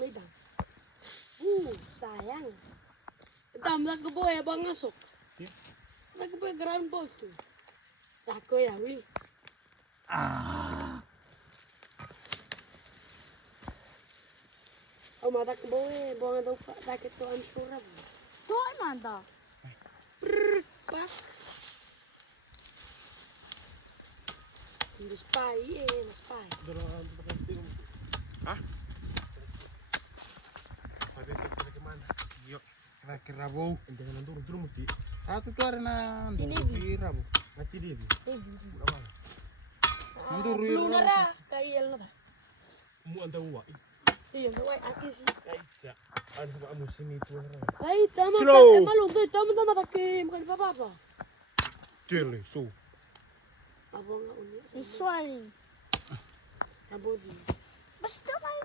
may bang. Sayang. Tambah ke boy abang ngasok. Lagi boy ground ball tuh. Tako ya, wi. Oh, mata ke boy, buang atau sakit tuh ansuram. Tuh manda. Pak. Hindi spy, spy. Hah? Sabi ko kira kemana? Yuk, kira Rabu. Jangan turun mati. Satu tu hari na di Rabu. Mati dia. Berapa? Nandur Luna ra, kaya lah. Mu anda uwa. Iya, boy, aki sih. Kaisa. Ano ba mo sini tu ara? Ay, tama Slow. ka. Malu tuh, tama takim kan apa? Tele so. Abo nga uni. Visual. Abo di. Basta kayo.